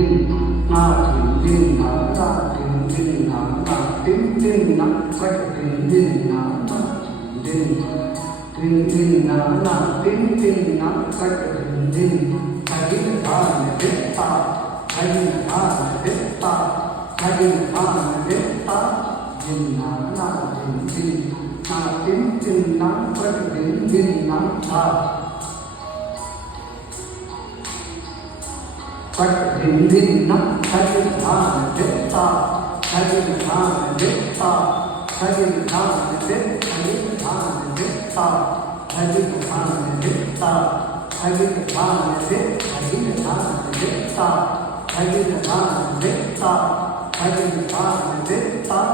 din na din din na din din na din din na sak din din na din din din na din din na sak din din din na din ta din na din ta din na din ta din na din din na din din na sak din din na ta sak din din na din na din ta din na din ta din na din ta din ta